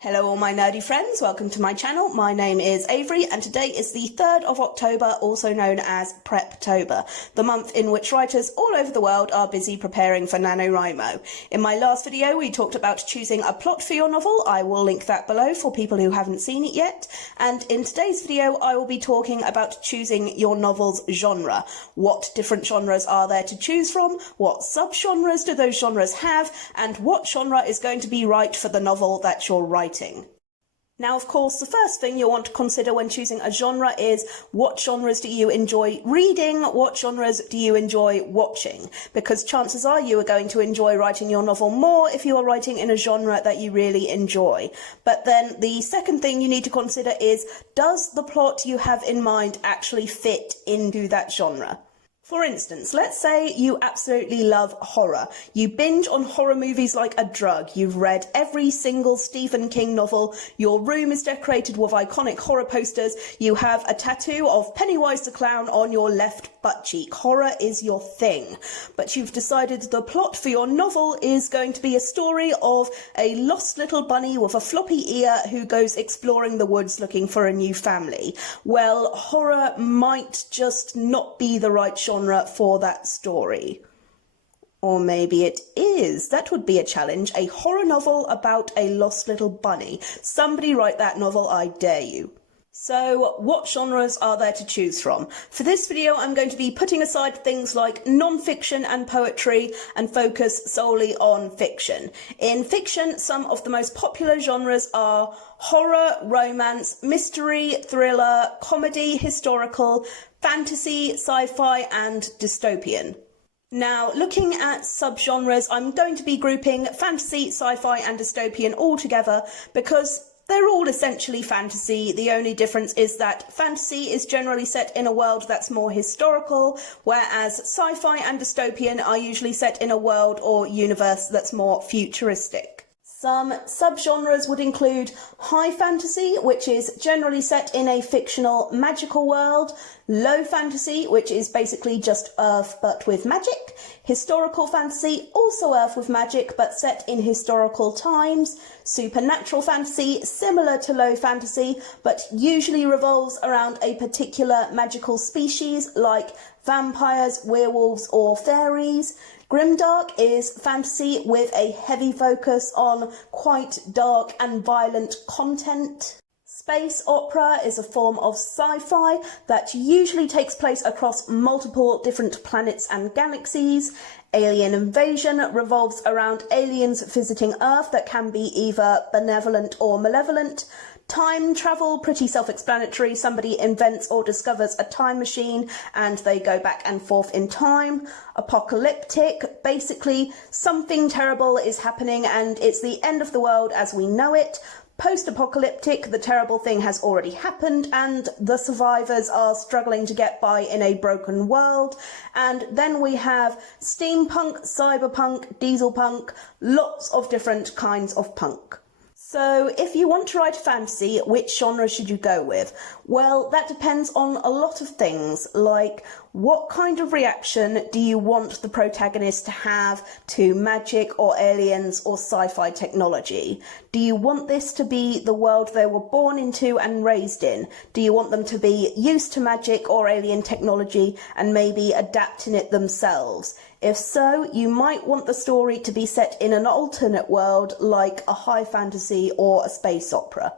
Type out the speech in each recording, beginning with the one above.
Hello all my nerdy friends, welcome to my channel. My name is Avery and today is the 3rd of October, also known as Preptober, the month in which writers all over the world are busy preparing for NaNoWriMo. In my last video we talked about choosing a plot for your novel. I will link that below for people who haven't seen it yet. And in today's video I will be talking about choosing your novel's genre. What different genres are there to choose from? What subgenres do those genres have? And what genre is going to be right for the novel that you're writing? Now, of course, the first thing you'll want to consider when choosing a genre is what genres do you enjoy reading, what genres do you enjoy watching, because chances are you are going to enjoy writing your novel more if you are writing in a genre that you really enjoy. But then the second thing you need to consider is, does the plot you have in mind actually fit into that genre? For instance, let's say you absolutely love horror. You binge on horror movies like a drug. You've read every single Stephen King novel. Your room is decorated with iconic horror posters. You have a tattoo of Pennywise the Clown on your left butt cheek. Horror is your thing. But you've decided the plot for your novel is going to be a story of a lost little bunny with a floppy ear who goes exploring the woods looking for a new family. Well, horror might just not be the right genre for that story. Or maybe it is. That would be a challenge. A horror novel about a lost little bunny. Somebody write that novel, I dare you. So, what genres are there to choose from? For this video, I'm going to be putting aside things like non-fiction and poetry and focus solely on fiction. In fiction, some of the most popular genres are horror, romance, mystery, thriller, comedy, historical, fantasy, sci-fi, and dystopian. Now, looking at subgenres, I'm going to be grouping fantasy, sci-fi, and dystopian all together because they're all essentially fantasy. The only difference is that fantasy is generally set in a world that's more historical, whereas sci-fi and dystopian are usually set in a world or universe that's more futuristic. Some subgenres would include high fantasy, which is generally set in a fictional magical world, low fantasy, which is basically just Earth but with magic, historical fantasy, also Earth with magic but set in historical times, supernatural fantasy, similar to low fantasy but usually revolves around a particular magical species like vampires, werewolves or fairies. Grimdark is fantasy with a heavy focus on quite dark and violent content. Space opera is a form of sci-fi that usually takes place across multiple different planets and galaxies. Alien invasion revolves around aliens visiting Earth that can be either benevolent or malevolent. Time travel, pretty self-explanatory. Somebody invents or discovers a time machine and they go back and forth in time. Apocalyptic, basically something terrible is happening and it's the end of the world as we know it. Post-apocalyptic, the terrible thing has already happened and the survivors are struggling to get by in a broken world. And then we have steampunk, cyberpunk, dieselpunk, lots of different kinds of punk. So if you want to write fantasy, which genre should you go with? Well, that depends on a lot of things, like what kind of reaction do you want the protagonist to have to magic or aliens or sci-fi technology? Do you want this to be the world they were born into and raised in? Do you want them to be used to magic or alien technology and maybe adapting it themselves? If so, you might want the story to be set in an alternate world like a high fantasy or a space opera.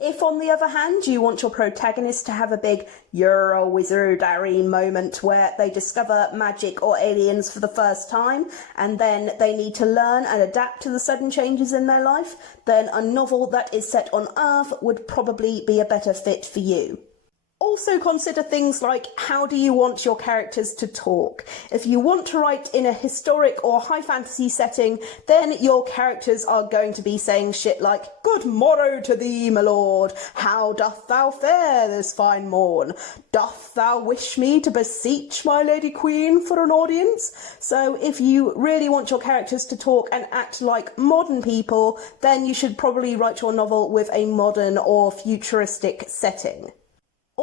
If, on the other hand, you want your protagonist to have a big "you're a wizard, Harry" moment where they discover magic or aliens for the first time and then they need to learn and adapt to the sudden changes in their life, then a novel that is set on Earth would probably be a better fit for you. Also consider things like, how do you want your characters to talk? If you want to write in a historic or high fantasy setting, then your characters are going to be saying shit like, "Good morrow to thee, my lord. How doth thou fare this fine morn? Doth thou wish me to beseech my lady queen for an audience?" So if you really want your characters to talk and act like modern people, then you should probably write your novel with a modern or futuristic setting.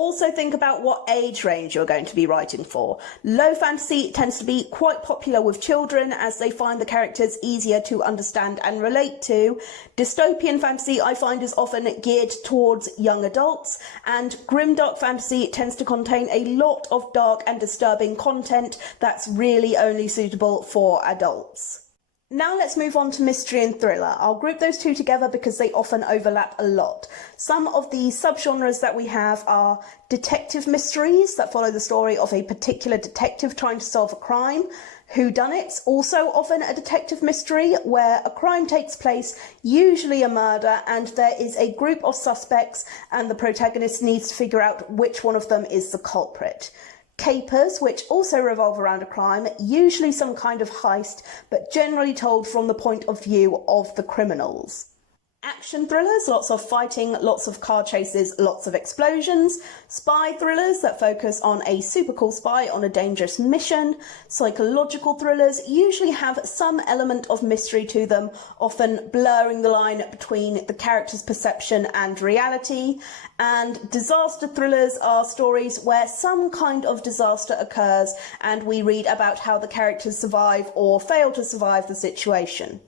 Also think about what age range you're going to be writing for. Low fantasy tends to be quite popular with children as they find the characters easier to understand and relate to. Dystopian fantasy I find is often geared towards young adults, and grimdark fantasy tends to contain a lot of dark and disturbing content that's really only suitable for adults. Now let's move on to mystery and thriller. I'll group those two together because they often overlap a lot. Some of the subgenres that we have are detective mysteries that follow the story of a particular detective trying to solve a crime. Whodunits, also often a detective mystery where a crime takes place, usually a murder, and there is a group of suspects and the protagonist needs to figure out which one of them is the culprit. Capers, which also revolve around a crime, usually some kind of heist, but generally told from the point of view of the criminals. Action thrillers, lots of fighting, lots of car chases, lots of explosions. Spy thrillers that focus on a super cool spy on a dangerous mission. Psychological thrillers usually have some element of mystery to them, often blurring the line between the character's perception and reality. And disaster thrillers are stories where some kind of disaster occurs and we read about how the characters survive or fail to survive the situation.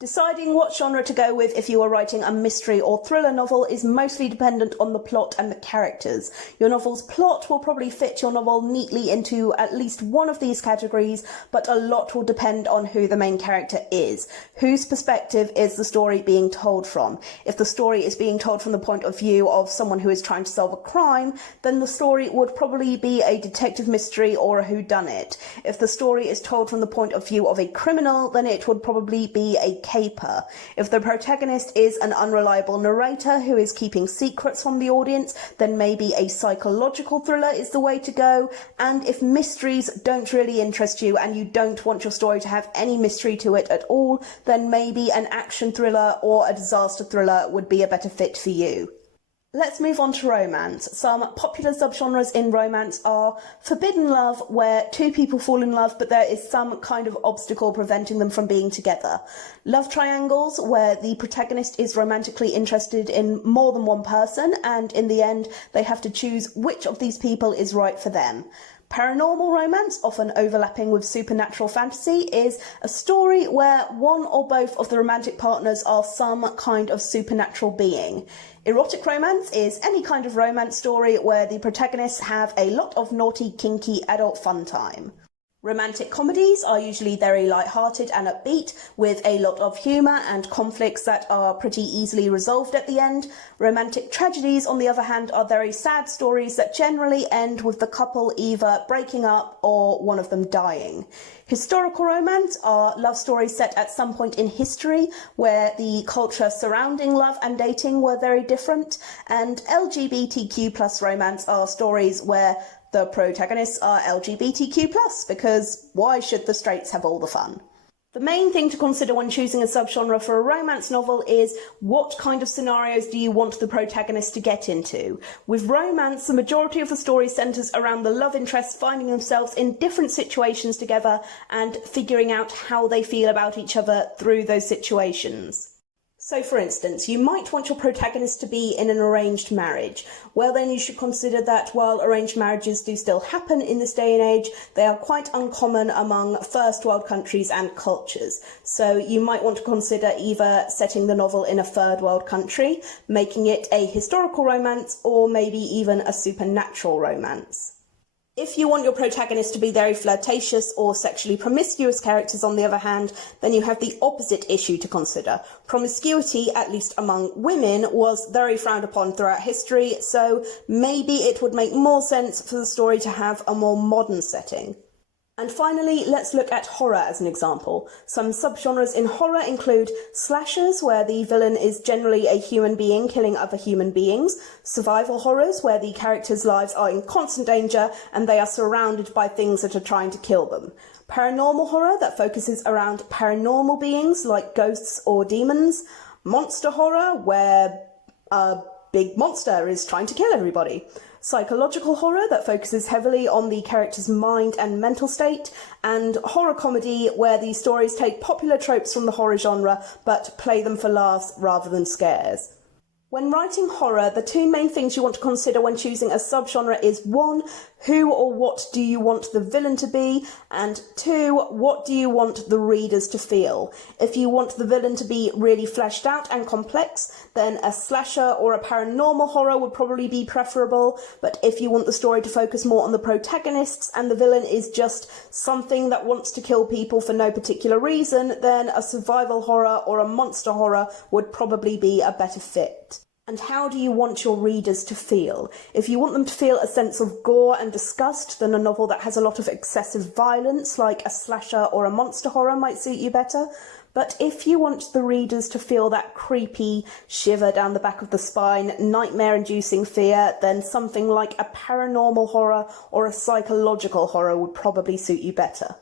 Deciding what genre to go with if you are writing a mystery or thriller novel is mostly dependent on the plot and the characters. Your novel's plot will probably fit your novel neatly into at least one of these categories, but a lot will depend on who the main character is. Whose perspective is the story being told from? If the story is being told from the point of view of someone who is trying to solve a crime, then the story would probably be a detective mystery or a whodunit. If the story is told from the point of view of a criminal, then it would probably be a caper. If the protagonist is an unreliable narrator who is keeping secrets from the audience, then maybe a psychological thriller is the way to go. And if mysteries don't really interest you and you don't want your story to have any mystery to it at all, then maybe an action thriller or a disaster thriller would be a better fit for you. Let's move on to romance. Some popular subgenres in romance are forbidden love, where two people fall in love but there is some kind of obstacle preventing them from being together. Love triangles, where the protagonist is romantically interested in more than one person and in the end they have to choose which of these people is right for them. Paranormal romance, often overlapping with supernatural fantasy, is a story where one or both of the romantic partners are some kind of supernatural being. Erotic romance is any kind of romance story where the protagonists have a lot of naughty, kinky, adult fun time. Romantic comedies are usually very light-hearted and upbeat, with a lot of humour and conflicts that are pretty easily resolved at the end. Romantic tragedies, on the other hand, are very sad stories that generally end with the couple either breaking up or one of them dying. Historical romance are love stories set at some point in history where the culture surrounding love and dating were very different, and LGBTQ+ romance are stories where the protagonists are LGBTQ+, because why should the straights have all the fun? The main thing to consider when choosing a subgenre for a romance novel is what kind of scenarios do you want the protagonist to get into. With romance, the majority of the story centres around the love interests finding themselves in different situations together and figuring out how they feel about each other through those situations. So for instance, you might want your protagonist to be in an arranged marriage. Well then you should consider that while arranged marriages do still happen in this day and age, they are quite uncommon among first world countries and cultures. So you might want to consider either setting the novel in a third world country, making it a historical romance, or maybe even a supernatural romance. If you want your protagonist to be very flirtatious or sexually promiscuous characters, on the other hand, then you have the opposite issue to consider. Promiscuity, at least among women, was very frowned upon throughout history, so maybe it would make more sense for the story to have a more modern setting. And finally, let's look at horror as an example. Some subgenres in horror include slashers, where the villain is generally a human being killing other human beings, survival horrors, where the characters' lives are in constant danger and they are surrounded by things that are trying to kill them, paranormal horror that focuses around paranormal beings like ghosts or demons, monster horror, where a big monster is trying to kill everybody, psychological horror that focuses heavily on the character's mind and mental state, and horror comedy where the stories take popular tropes from the horror genre but play them for laughs rather than scares. When writing horror, the two main things you want to consider when choosing a subgenre is 1, who or what do you want the villain to be, and 2, what do you want the readers to feel. If you want the villain to be really fleshed out and complex, then a slasher or a paranormal horror would probably be preferable, but if you want the story to focus more on the protagonists and the villain is just something that wants to kill people for no particular reason, then a survival horror or a monster horror would probably be a better fit. And how do you want your readers to feel? If you want them to feel a sense of gore and disgust, then a novel that has a lot of excessive violence, like a slasher or a monster horror, might suit you better. But if you want the readers to feel that creepy shiver down the back of the spine, nightmare-inducing fear, then something like a paranormal horror or a psychological horror would probably suit you better.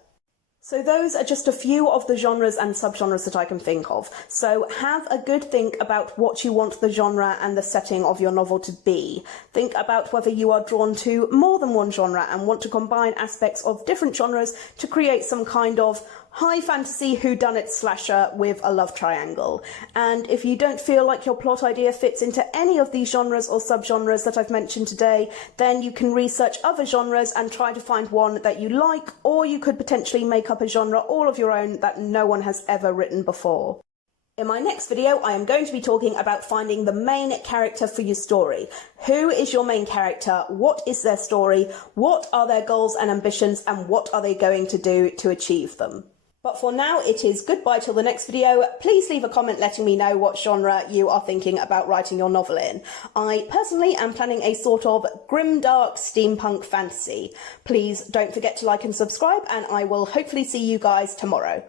So those are just a few of the genres and subgenres that I can think of. So have a good think about what you want the genre and the setting of your novel to be. Think about whether you are drawn to more than one genre and want to combine aspects of different genres to create some kind of high fantasy whodunit slasher with a love triangle. And if you don't feel like your plot idea fits into any of these genres or subgenres that I've mentioned today, then you can research other genres and try to find one that you like, or you could potentially make up a genre all of your own that no one has ever written before. In my next video, I am going to be talking about finding the main character for your story. Who is your main character? What is their story? What are their goals and ambitions? And what are they going to do to achieve them? But for now, it is goodbye till the next video. Please leave a comment letting me know what genre you are thinking about writing your novel in. I personally am planning a sort of grimdark steampunk fantasy. Please don't forget to like and subscribe, and I will hopefully see you guys tomorrow.